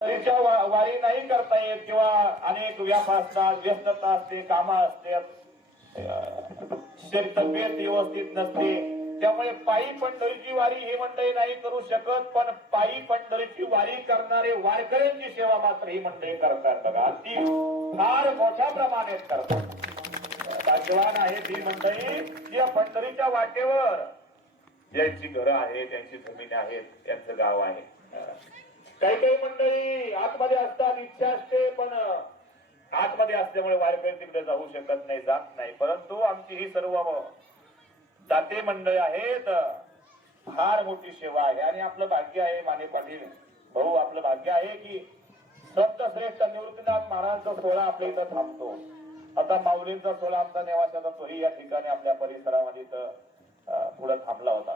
वारी नाही करता येत किंवा अनेक व्याप असतात, व्यस्तता असते, कामं असतात, तब्येत व्यवस्थित नसते, त्यामुळे पायी पंढरीची वारी ही मंडळी नाही करू शकत. पण पायी पंढरीची वारी करणारे वारकऱ्यांची सेवा मात्र ही मंडळी करतात बघा. ती फार मोठ्या प्रमाणात करतात. भाग्यवान आहे ती मंडळी की या पंढरीच्या वाटेवर ज्यांची घरं आहेत, त्यांची जमीन आहेत, त्यांचं गाव आहे. काही काही मंडळी आतमध्ये असतात, इच्छा असते, पण आतमध्ये असल्यामुळे वारकरी तिकडे जाऊ शकत नाही, जात नाही. परंतु आमची ही सर्व दाते मंडळी आहेत, फार मोठी सेवा आहे. आणि आपलं भाग्य आहे माने पाटील भाऊ, आपलं भाग्य आहे की संत श्रेष्ठ निवृत्तीनाथ महाराजांचा सोहळा आपल्या इथं थांबतो. आता माऊलींचा सोहळा आमचा नेवाशाचा तोही या ठिकाणी आपल्या परिसरामध्ये पुढे थांबला होता.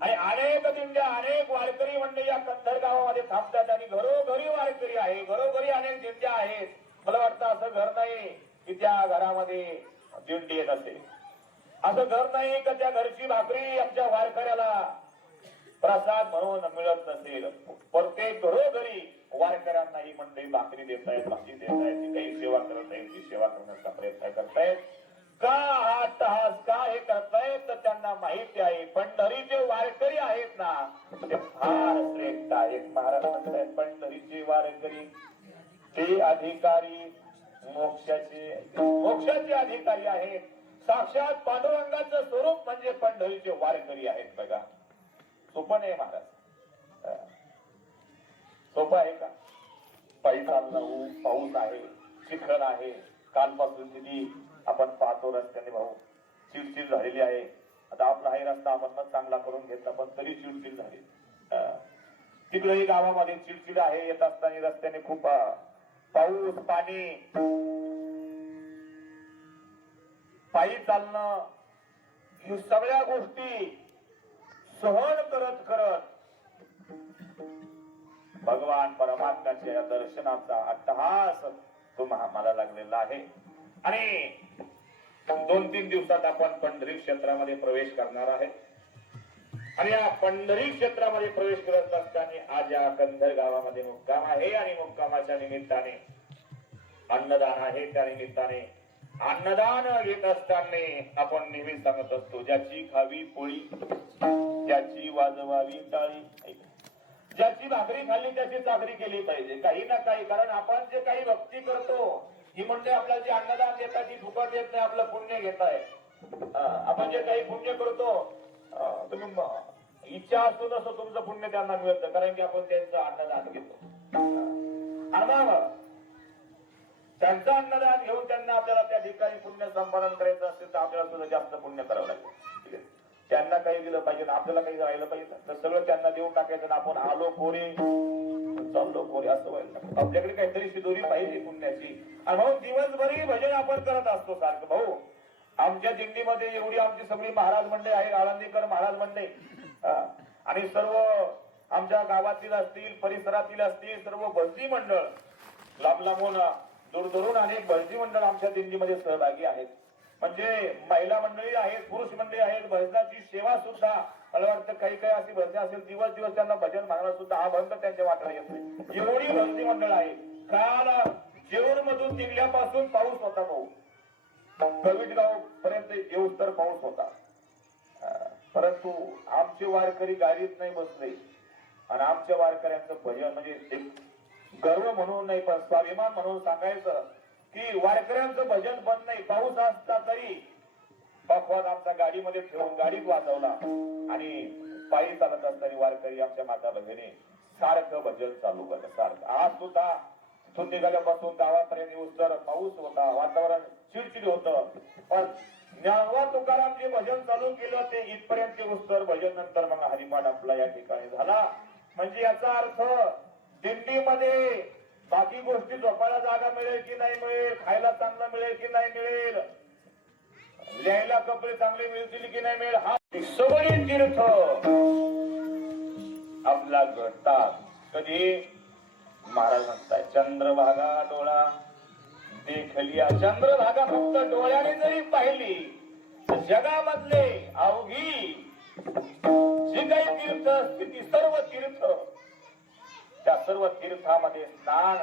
आणि अनेक दिंड्या, अनेक वारकरी मंडळी या कंधार गावामध्ये थांबतात. आणि घरोघरी वारकरी आहे, घरोघरी अनेक दिंड्या आहेत. मला वाटतं असं घर नाही की त्या घरामध्ये दिंडी येत असेल, असं घर नाही का त्या घरची भाकरी आमच्या वारकऱ्याला प्रसाद म्हणून मिळत नसेल. प्रत्येक घरोघरी वारकऱ्यांना ही मंडळी भाकरी देत आहेत, भाजी देत आहेत, काही सेवा करत आहेत, ती सेवा करण्याचा प्रयत्न करतायत. का हा अट्टहास का हे करतायत तर त्यांना माहिती आहे पंढरीचे वारकरी आहेत ना ते फार श्रेष्ठ आहेत. महाराज म्हणतात पंढरीचे वारकरी ते अधिकारी मोक्षाचे अधिकारी आहेत. साक्षात पांडुरंगाचं स्वरूप म्हणजे पंढरीचे वारकरी आहेत बघा. सोपं नाही महाराज, सोपं आहे का? पायी चालणं, पाऊस आहे, चिखल आहे, कालपासून किती आपण पाहतो रस्त्याने भाऊ चिडचिड झालेली आहे. आता आपला हा रस्ता आपण चांगला करून घेतला पण तरी चिडचिड झाली. तिकडेही गावामध्ये चिडचिड आहे. येत असताना रस्त्याने खूप पाऊस, पाणी, पायी चालणं, ही सगळ्या गोष्टी सहन करत करत भगवान परमात्म्याच्या दर्शनाचा अट्टहास मला लागलेला आहे. आणि 2-3 दिवसात आपण पंढरी क्षेत्रामध्ये प्रवेश करणार आहे. आणि या पंढरी क्षेत्रामध्ये प्रवेश करत असताना आज या कंधार गावामध्ये मुक्काम आहे. आणि मुक्कामाच्या निमित्ताने अन्नदान आहे. त्या निमित्ताने अन्नदान घेत असताना आपण नेहमी सांगत असतो ज्याची खावी पोळी त्याची वाजवावी टाळी, ज्याची भाकरी खाल्ली त्याची चाकरी केली पाहिजे काही ना काही. कारण आपण जे काही भक्ती करतो ही म्हणजे आपल्याला जे अन्नदान देतात ती फुकट देत नाही, आपलं पुण्य घेत आहे. आपण जे काही पुण्य करतो तुम्ही इच्छा असतो तसं तुमचं पुण्य त्यांना मिळतं कारण की आपण त्यांचं अन्नदान घेतो. आणि मग त्यांचं अन्नदान घेऊन त्यांना आपल्याला त्या ठिकाणी पुण्य संपादन करायचं असेल तर आपल्याला सुद्धा जास्त पुण्य करावं लागेल. ठीक आहे, त्यांना काही दिलं पाहिजे, आपल्याला काही राहिलं पाहिजे तर सगळं त्यांना देऊन टाकायचं. आपण आलो पोरे चाललो पोरे असं व्हायला. आपल्याकडे काहीतरी शिदोरी पाहिजे पुण्याची. आणि भाऊ दिवसभरही भजन आपण करत असतो सारखं. भाऊ आमच्या दिंडीमध्ये एवढी आमची सगळी महाराज मंडळी आहे, आळंदीकर महाराज मंडळी आणि सर्व आमच्या गावातील असतील, परिसरातील असतील, सर्व भजनी मंडळ लांब लांबून दूरदूरून अनेक भजनी मंडळ आमच्या दिंडीमध्ये सहभागी आहेत. म्हणजे महिला मंडळी आहेत, पुरुष मंडळी आहेत. भजनाची सेवा सुद्धा मला वाटतं काही काही अशी भजन असेल दिवस दिवस त्यांना भजन म्हणायला सुद्धा हा बंद त्यांच्या वाटला येत नाही. एवढी भजनी मंडळ आहे. काल जेऊर मधून दिल्ल्यापासून पाऊस होता भाऊ, कविटगाव पर्यंत येऊस तर पाऊस होता. परंतु आमचे वारकरी गाडीत नाही बसले. आणि आमच्या वारकऱ्यांचं भजन म्हणजे एक गर्व म्हणून नाही पण स्वाभिमान म्हणून सांगायचं की वारकऱ्यांचं भजन बंद नाही. पाऊस असता तरी पखवाज आमचा गाडीमध्ये ठेवून गाडीत वाजवला. आणि पायी चालत असताना वारकरी आमच्या माता भगिनी सारखं भजन चालू करत सारखं. आज सुद्धा तिथून निघाल्यापासून गावापर्यंत येऊस तर पाऊस होता, वातावरण चिडचिड होतं. पण ज्ञानवा तुकाराम जे भजन चालू केलं ते इथपर्यंत येऊस तर भजन नंतर मग हरिपाठ आपला या ठिकाणी झाला. म्हणजे याचा अर्थ दिंडीमध्ये बाकी गोष्टी झोपायला जागा मिळेल की नाही मिळेल, खायला चांगलं मिळेल की नाही मिळेल, लिहायला कपडे चांगले मिळतील की नाही मिळेल, हा सगळी तीर्थ आपला घडतात. कधी महाराज म्हणताय चंद्रभागा डोळा देखलिया. चंद्रभागा फक्त डोळ्याने जरी पाहिली तर जगामधले अवघी जी काही तीर्थ असते ती सर्व तीर्थ सर्व तीर्थामध्ये स्नान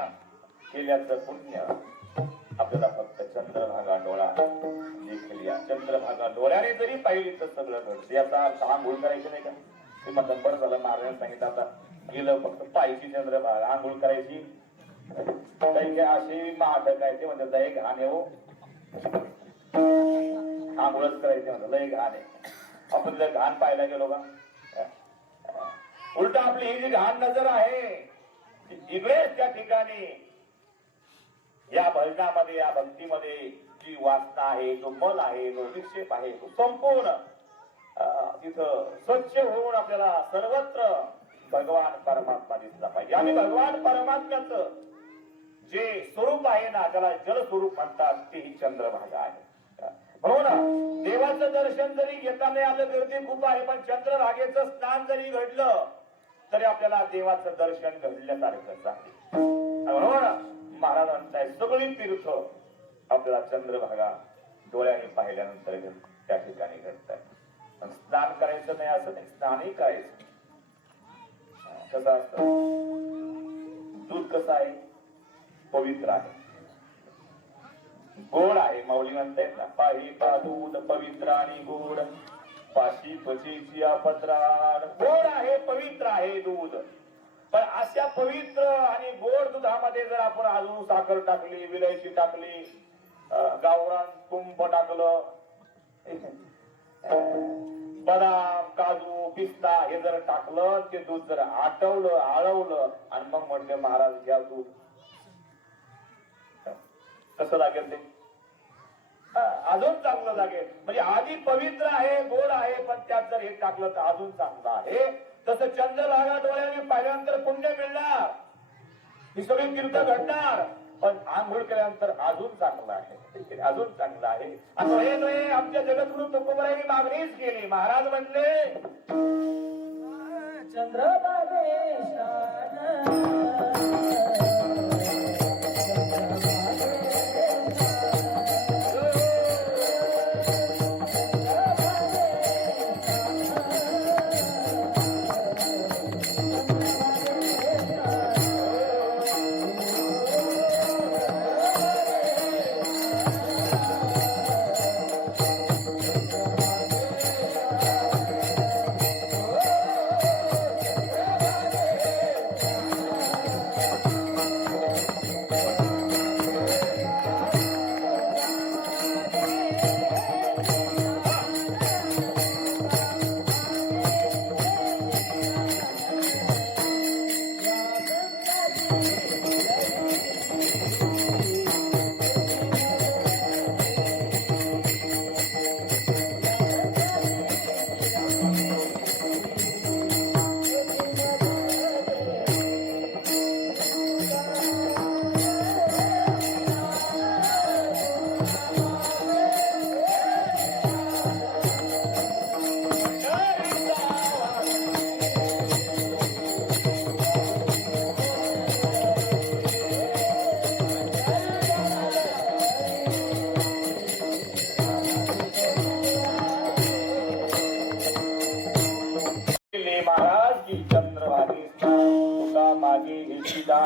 केल्याचं पुण्य आपल्याला फक्त चंद्रभागा डोळा देखील या चंद्रभागा डोळ्याने जरी पाहिली तर सगळं घडतं. याचा अर्थ आंघोळ करायची नाही का? ते म्हणतात बरं झालं महाराजांनी सांगितलं आता गेलं फक्त पायची चंद्रभागा आंघोळ करायची काही काय अशी माठक आहे ते म्हणतात लय घाण आहे हो आंघोळच करायचे म्हणतात लय घाण आहे. आपण जर घाण पाहायला गेलो का उलट आपली ही जी घाण नजर आहे इकडेच त्या ठिकाणी या भजनामध्ये या भक्तीमध्ये जी वासना आहे जो मल आहे जो विक्षेप आहे तो संपूर्ण तिथं स्वच्छ होऊन आपल्याला सर्वत्र भगवान परमात्मा दिसला पाहिजे. आणि भगवान परमात्म्याचं जे स्वरूप आहे ना त्याला जल स्वरूप म्हणतात ते ही चंद्रभागा आहे. म्हणून देवाचं दर्शन जरी घेता नाही आलं गर्दी खूप आहे पण चंद्रभागेचं स्नान जरी घडलं तरी आपल्याला देवाचं दर्शन घडल्यासारखंच आहे. म्हणून महाराजांचा सगळी तीर्थ आपल्याला चंद्रभागा डोळ्याने पाहिल्यानंतर त्या ठिकाणी घडतात. स्नान करायचं नाही असं नाही स्नानही करायचं. कसं असतं दूध कसं आहे पवित्र आहे गोड आहे. माऊली म्हणतायत ना पाही पा दूध पवित्र आणि गोड पाशी त्वचेची अपत्राण गोड आहे पवित्र आहे दूध. पण अशा पवित्र आणि गोड दुधामध्ये जर आपण अजून साखर टाकली विलायची टाकली गावरान तुंब टाकलं बदाम काजू पिस्ता हे जर टाकलं ते दूध जर आटवलं आळवलं आणि मग म्हटले महाराज घ्या दूध कसं लागेल ते अजून चांगलं लागेल. म्हणजे आधी पवित्र आहे गोड आहे पण त्यात जर हे टाकलं तर अजून चांगलं आहे. तसं चंद्रभागा डोळ्याने पाहिल्यानंतर पुण्य मिळणार ही सगळी तीर्थ घडणार पण आंघोळ केल्यानंतर अजून चांगलं आहे अजून चांगलं आहे. असं हे नाही आमच्या जगद्गुरु तुकोबारायांनी मागणीच केली. महाराज म्हणले चंद्रभागे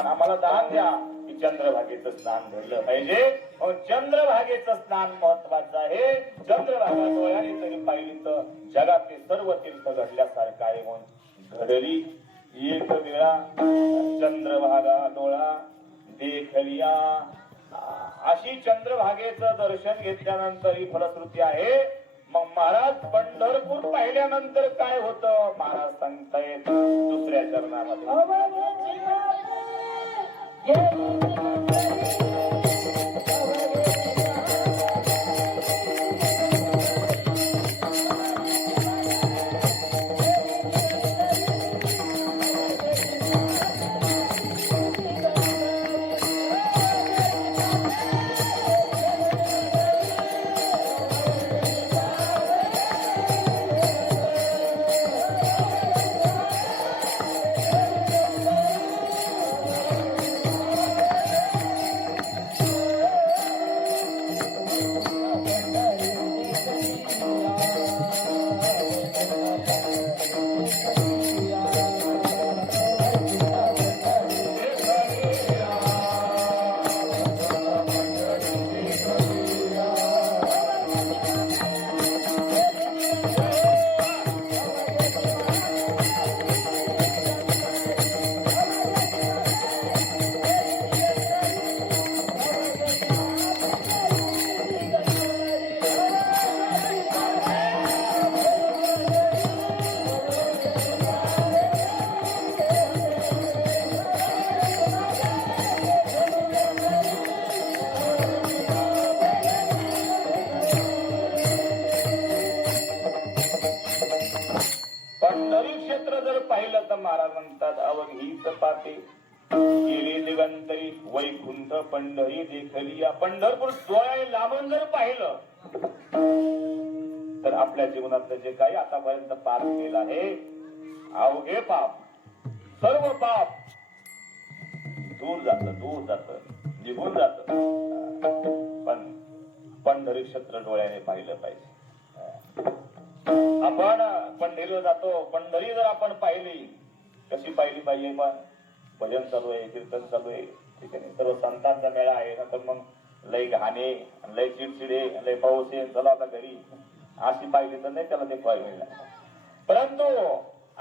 आम्हाला दान द्या की चंद्रभागेचं स्नान घडलं पाहिजे. चंद्रभागेचं स्नान महत्वाचं आहे. चंद्रभागा डोळ्याने जरी पाहिली तर जगातले सर्व तीर्थ घडल्यासारखं आहे. म्हणून घडली एक वेळा चंद्रभागा डोळा देखलिया अशी चंद्रभागेचं दर्शन घेतल्यानंतर ही फलश्रुती आहे. मग महाराज पंढरपूर पाहिल्यानंतर काय होतं महाराज सांगतायत दुसऱ्या चरणामध्ये वाटे गेली दिगंतरी वैकुंठ पंढरी देखली. या पंढरपूर डोळे लांबून जर पाहिलं तर आपल्या जीवनातलं जे काही आतापर्यंत पाप केलं आहे, अवघे पाप, सर्व पाप दूर जात, निघून जात. पण पंढरी क्षेत्र डोळ्याने पाहिलं पाहिजे. आपण पंढरीला जातो, पंढरी जर आपण पाहिली, कशी पाहिली पाहिजे? पण भजन चालू आहे, कीर्तन चालू आहे, ठीक आहे, सर्व संतांचा मेळा आहे ना, तर मग लय घाणे, लय चिडचिडे, लय पाऊस आहे, चला आता घरी, अशी पाहिली तर नाही त्याला ते पाहिजे. परंतु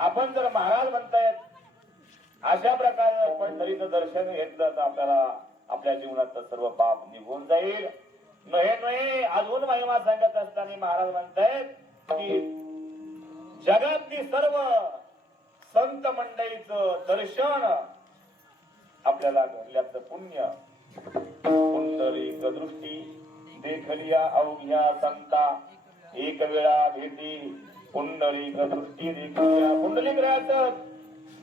आपण जर महाराज म्हणतायत अशा प्रकारे पंढरीचं दर्शन घेतलं तर आपल्याला आपल्या जीवनात सर्व पाप निघून जाईल. नहे अजून महिमा सांगत असताना महाराज म्हणतायत की जगातली सर्व संत मंडळीचं दर्शन आपल्याला घडल्याचं पुण्य. पुंडलिक दृष्टी देखलिया अवघ्या संता, एक वेळा भेटी पुंडलिक दृष्टी देखलिया. पुंडलिक रायाचं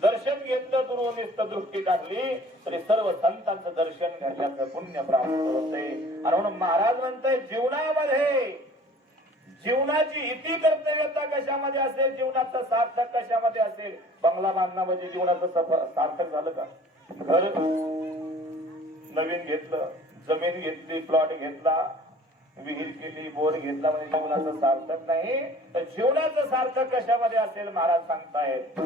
दर्शन घेतलं, दुरून दृष्टी टाकली तरी सर्व संतांचं दर्शन घडल्याचं पुण्य प्राप्त होते. आणि म्हणून महाराज म्हणताय जीवनामध्ये जीवनाची इति कर्तव्यता कशामध्ये असेल, जीवनाचं सार्थक कशामध्ये असेल? बंगला बांधणं म्हणजे जीवनाचं सार्थक झालं का? घर नवीन घेतलं, जमीन घेतली, प्लॉट घेतला, विहीर केली, बोर घेतला म्हणजे जीवनाचं सार्थक नाही. तर जीवनाचं सार्थक कशामध्ये असेल? महाराज सांगतायत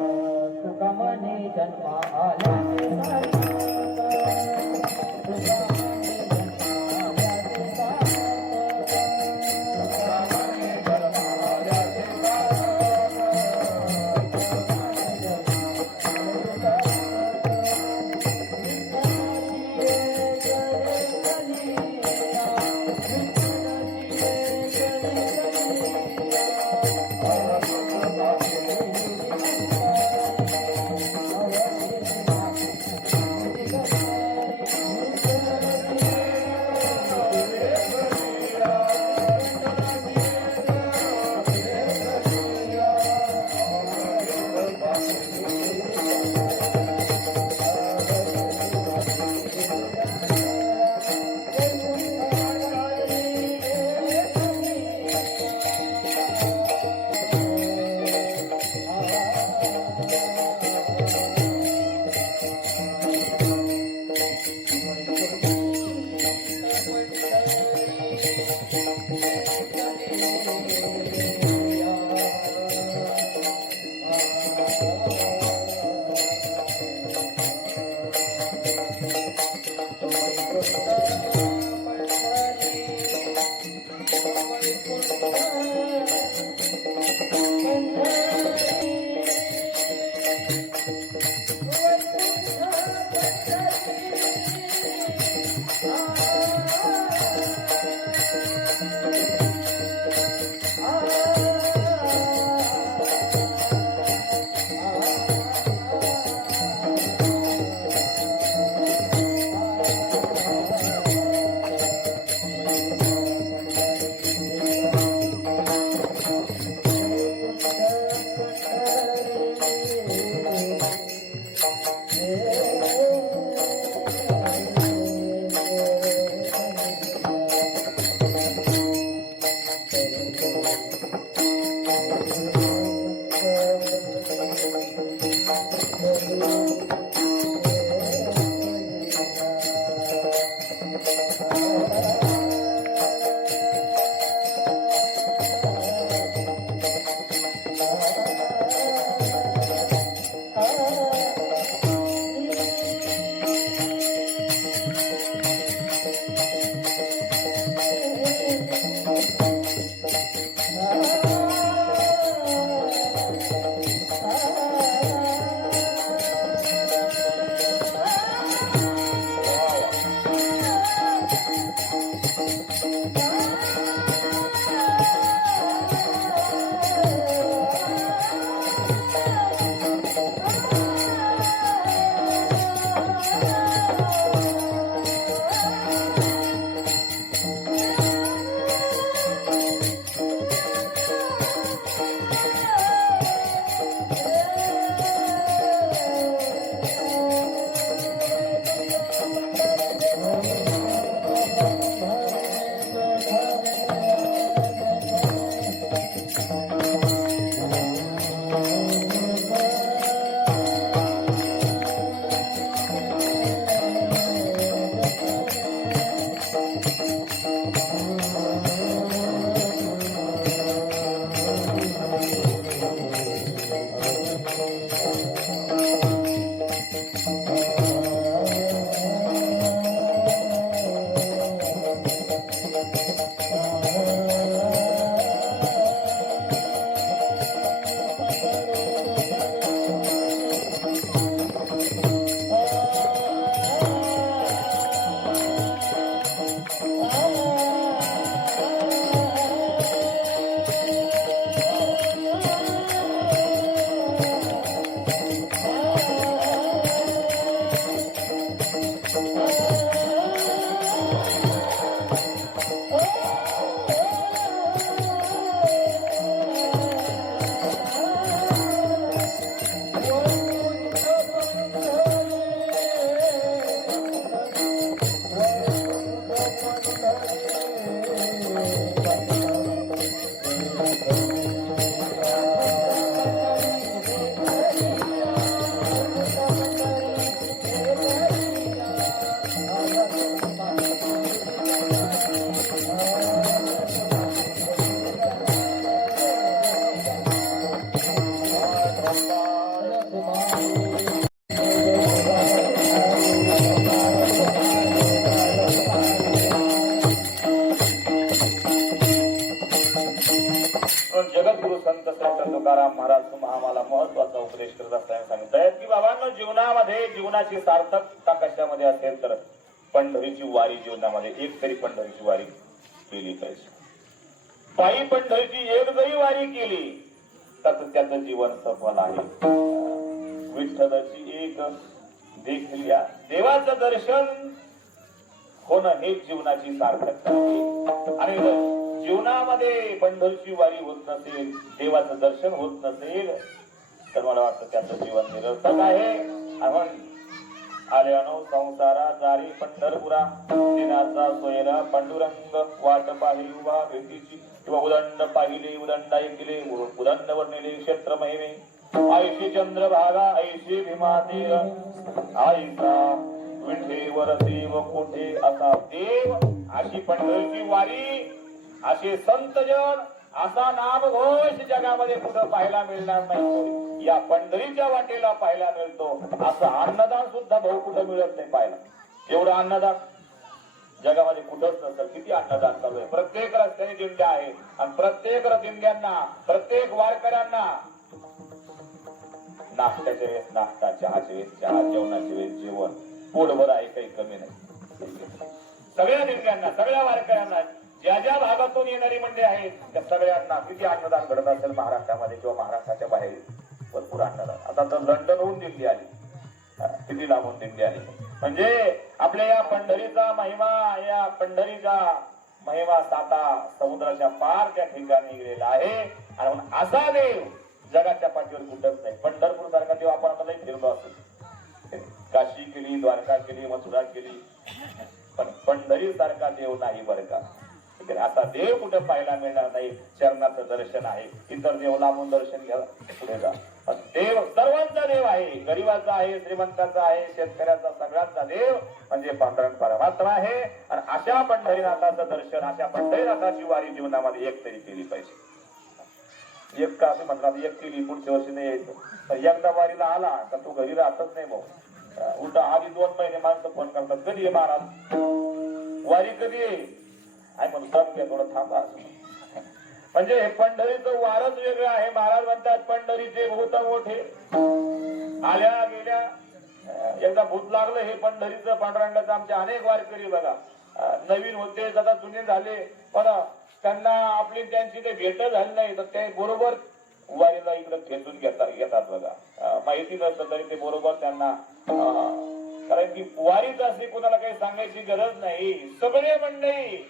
तुकाराम महाराज आम्हाला महत्वाचा उपदेश करत असताना सांगतायत की बाबांनो, जीवनामध्ये जीवनाची सार्थकता कशामध्ये असेल तर पंढरीची वारी जीवनामध्ये एक तरी पंढरीची वारी केली पाहिजे. पायी पंढरीची एक जरी वारी केली तर त्याचं जीवन सफल आहे. विठ्ठलाची एक देखल्या देवाचं दर्शन होणं हे जीवनाची सार्थकता आहे. आणि जीवनामध्ये पंढरीची वारी होत नसेल, देवाचं दर्शन होत नसेल तर मला वाटतं त्याचं जीवन निरर्थक आहे. आपण आल्यानो संसारा जारी पंढरपुरा, दिनाचा सोयरा पांडुरंग, वाट पाहिली उभा भेटीची किंवा उदंड पाहिले उदंड ऐकले उदंड वर्णिले क्षेत्र महिमे, आयशी चंद्रभागा ऐशी भीमातीर, आईचा विठेवर देव कोठे असा देव. अशी पंढरीची वारी, असे संतजन, असा नामघोष जगामध्ये कुठं पाहायला मिळणार नाही. या पंढरीच्या वाटेला पाहायला मिळतो. असं अन्नदान सुद्धा भाऊ कुठं मिळत नाही पाहायला. एवढं अन्नदान जगामध्ये कुठंच नसतं. किती अन्नदान चालू आहे. प्रत्येक रस्त्याने दिंड्या आहे आणि प्रत्येक दिंड्यांना, प्रत्येक वारकऱ्यांना नाश्त्याच्या वेळेस नाश्ता, चहाच्या वेळेस चहा, जेवणाच्या वेळेस जेवण, पोटभर आहे, काही कमी नाही. सगळ्या दिंड्यांना, सगळ्या वारकऱ्यांना, ज्या ज्या भागातून येणारी मंडळी आहेत त्या सगळ्यांना किती अन्नदान घडत असेल महाराष्ट्रामध्ये किंवा महाराष्ट्राच्या बाहेर. भरपूर अन्नदान. आता तर लंडनहून दिंडी आली, किती लांबून दिंडी आली. म्हणजे आपल्या या पंढरीचा महिमा, या पंढरीचा महिमा साता समुद्राच्या पार त्या ठिकाणी गेलेला आहे. आणि असा देव जगाच्या पाठीवर कुठंच नाही. पंढरपूर सारखा देव आपण आता नाही फिरलो असेल. काशी केली, द्वारका केली, मथुरा केली, पण पंढरी सारखा देव नाही बरं का. आता देव कुठे पाहायला मिळणार नाही. चरणाचं दर्शन आहे. इतर देव लांबून दर्शन घ्या, पुढे जा. देव सर्वांचा देव आहे. गरीबाचा आहे, श्रीमंताचा आहे, शेतकऱ्याचा, सगळ्यांचा देव म्हणजे पांडुरंग परमात्मा आहे. आणि अशा पंढरीनाथाचं दर्शन, अशा पंढरीनाथाची वारी जीवनामध्ये एक तरी केली पाहिजे. एक का असं म्हणतात, एक केली पुढच्या वर्षी नाही यायचं. तर एकदा वारीला आला तर तू घरी राहतच नाही भाऊ. उलट आधी 2 महिने माणसं फोन करतात, कधी आहे महाराज, वारी कधी आहे. आई म्हणतात की थोडं थांबा. म्हणजे हे पंढरीचं वारच वेगळं आहे. महाराज म्हणतात पंढरीचे भूत मोठे आल्या गेल्या. एकदा भूत लागलं हे पंढरीचं, पांडुरंगाचं. आमचे अनेक वारकरी बघा नवीन होते, आता जुने झाले, पण त्यांना आपली त्यांची काही भेट झाली नाही तर ते बरोबर वारीला इकडे खेचून घेतात बघा. माहिती नसतं तरी ते बरोबर त्यांना, कारण की वारीच असे कोणाला काही सांगायची गरज नाही. सगळे मंडळी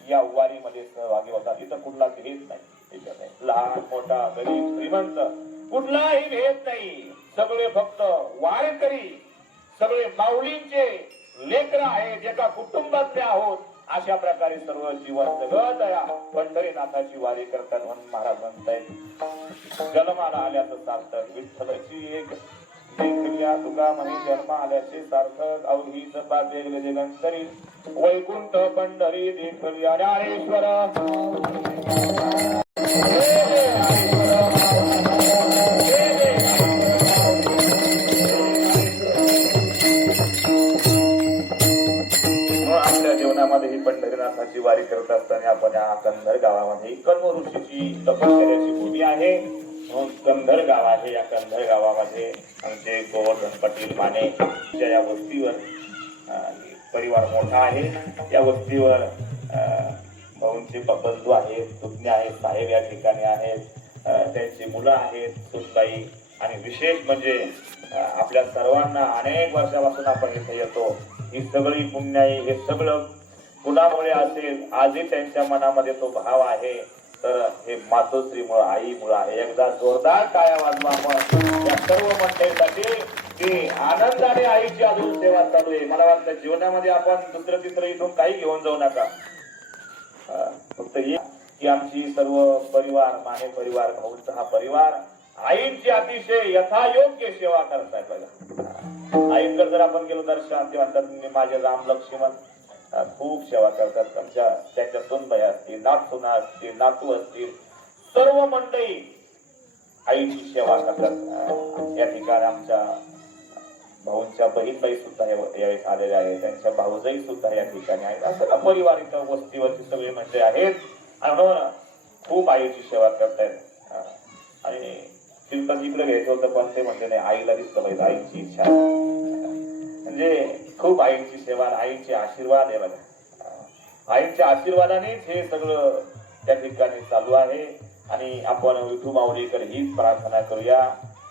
या वारीमध्ये सहभागी होतात. इथं कुठला भेद नाही. लहान मोठा, गरीब श्रीमंत कुठलाही भेद नाही. सगळे फक्त वारकरी, सगळे माऊलींचे लेकर आहेत, एका कुटुंबातले आहोत. अशा प्रकारे सर्व जीवन जगत या पंढरीनाथाची वारी करतात. म्हणून महाराज म्हणतायत जन्माला आल्याचं सार्थक, विठ्ठलाची एक देखल्या तुका म्हणे जन्म आल्याचे सार्थक, अवघीच पादेले जगंतरी, वैकुंठ पंढरी देखल्या ज्ञानेश्वर. आपल्या जीवनामध्ये ही पंढरीनाथाची वारी करत असताना आपण या कंधर गावामध्ये कण्व ऋषीची तपश्चर्याची भूमी आहे. कंधर गाव आहे. या कंधर गावामध्ये आमचे गोवर्धन पाटील माने या वस्तीवर परिवार मोठा आहे. या वस्तीवर भाऊंचे बंधू आहेत, पुतणे आहेत, साहेब या ठिकाणी आहेत, त्यांची मुलं आहेत, सुनबाई. आणि विशेष म्हणजे आपल्या सर्वांना अनेक वर्षापासून आपण इथे येतो. ही सगळी पुण्याई, हे सगळं कुणामुळे असेल, आजही त्यांच्या मनामध्ये तो भाव आहे. तर हे मातोश्रीमुळे, आईमुळे आहे. एकदा जोरदार टाळ्या वाजवा आपण या सर्व मंडळीसाठी की आनंदाने आईची अजून सेवा चालू आहे. मला वाटतं जीवनामध्ये आपण दुसरं तिसरं इथून काही घेऊन जाऊ नका. फक्त की आमची सर्व परिवार, माने परिवार, भाऊंचा हा परिवार आईची अतिशय यथायोग्य सेवा करतायत बघा. आईकडे जर आपण गेलो तर शांती म्हणतात, मी माझे राम लक्ष्मण खूप सेवा करतात. त्यांच्या सुनबाई असतील, नातसुना असतील, नातू असतील, सर्व मंडळी आईची सेवा करतात. या ठिकाणी आमच्या भाऊंच्या बहीणबाई सुद्धा यावेळेस आलेल्या आहेत, त्यांच्या भाऊजाई सुद्धा या ठिकाणी आहेत. असं परिवार इथं वस्तीवरची सगळे मंडळी आहेत आणि खूप आईची सेवा करतायत. आणि कीर्तन इकडे घ्यायचं होतं पण ते म्हणते नाही, आईला दिसलं पाहिजे, आईची इच्छा आहे. म्हणजे खूप आईची सेवा, आईचे आशीर्वाद आहे बघा. आईच्या आशीर्वादानेच हे सगळं त्या ठिकाणी चालू आहे. आणि आपण विठू माऊलीकडे हीच प्रार्थना करूया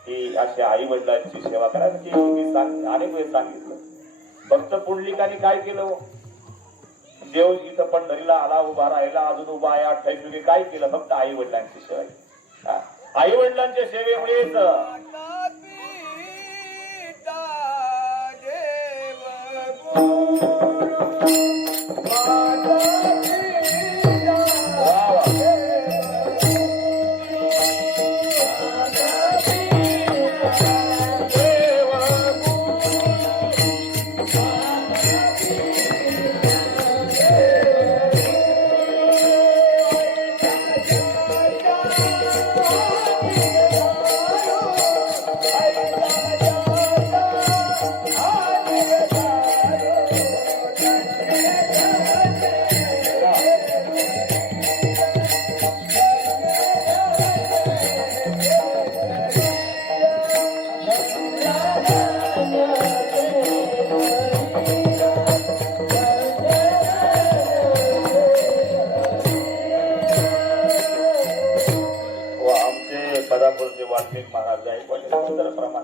की अशा आई वडिलांची सेवा करा. की मी अनेक वेळेस सांगितलं, भक्त पुंडलिकाने काय केलं, देव इथं पंढरीला आला, उभा राहिला, अजून उभा आहे 28 वेळी, काय केलं, फक्त आई वडिलांची सेवा केली. आई वडिलांच्या सेवेमुळेच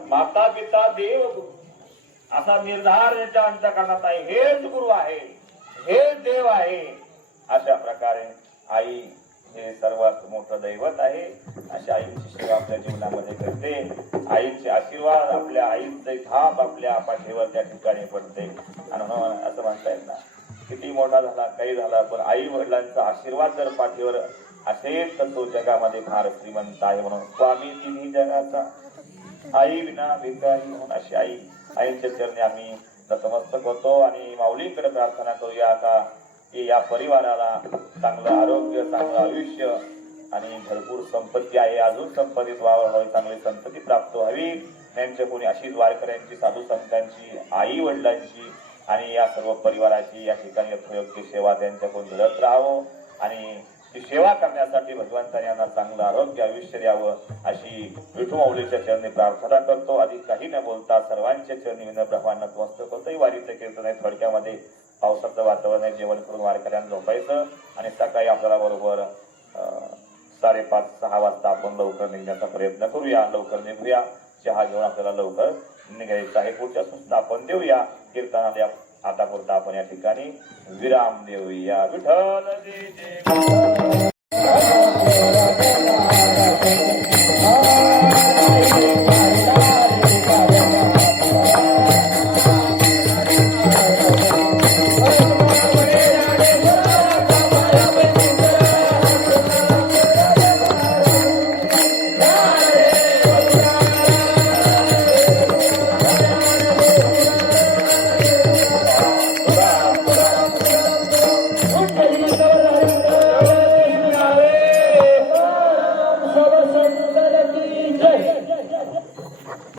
माता पिता देव गुरु असा निर्धार याच्या अंतःकरणात आहे. हेच गुरु आहे, हेच देव आहे. अशा प्रकारे आई हे सर्वात मोठं दैवत आहे. अशा आईची सेवा आपल्या जीवनामध्ये करते. आईचे आशीर्वाद, आपल्या आईचे थाप आपल्या पाठीवर त्या ठिकाणी पडते. आणि असं म्हणता येईल ना, किती मोठा झाला काही झाला पण आई वडिलांचा आशीर्वाद जर पाठीवर असेल तर तो जगामध्ये फार श्रीमंत आहे. म्हणून स्वामी तिन्ही जगाचा, आई विना भिकारी. म्हणून अशी आईच्या चरणी आम्ही नतमस्तक होतो आणि माऊलीकडे प्रार्थना करूया का की या परिवाराला चांगलं आरोग्य, चांगलं आयुष्य आणि भरपूर संपत्ती आहे, अजून संपत्तीत वावर व्हावी, चांगली संपत्ती प्राप्त व्हावी. त्यांच्या कोणी अशीच वारकऱ्यांची, साधू संतांची, आई वडिलांची आणि या सर्व परिवाराची या ठिकाणी यथोयोग्य सेवा त्यांच्याकडून घडत राहावं. आणि ती सेवा करण्यासाठी भगवंताने यांना चांगलं आरोग्य, आयुष्य द्यावं अशी विठू माऊलीच्या चरणी प्रार्थना करतो. अधिक काही न बोलता सर्वांच्या चरणी विनम्र नतमस्तक होतं. वारीचं कीर्तन आहे, थोडक्यामध्ये पावसाचं वातावरण आहे, जेवण करून वारकऱ्यांना झोपायचं आणि सकाळी आपल्याला बरोबर 5:30-6 वाजता आपण लवकर निघण्याचा प्रयत्न करूया. लवकर निघूया, चहा घेऊन आपल्याला लवकर निघायचं आहे. पुढच्या सूचना आपण देऊया. कीर्तनाला आता पुरता आपण या ठिकाणी विराम देऊया. विठ्ठल जय जय.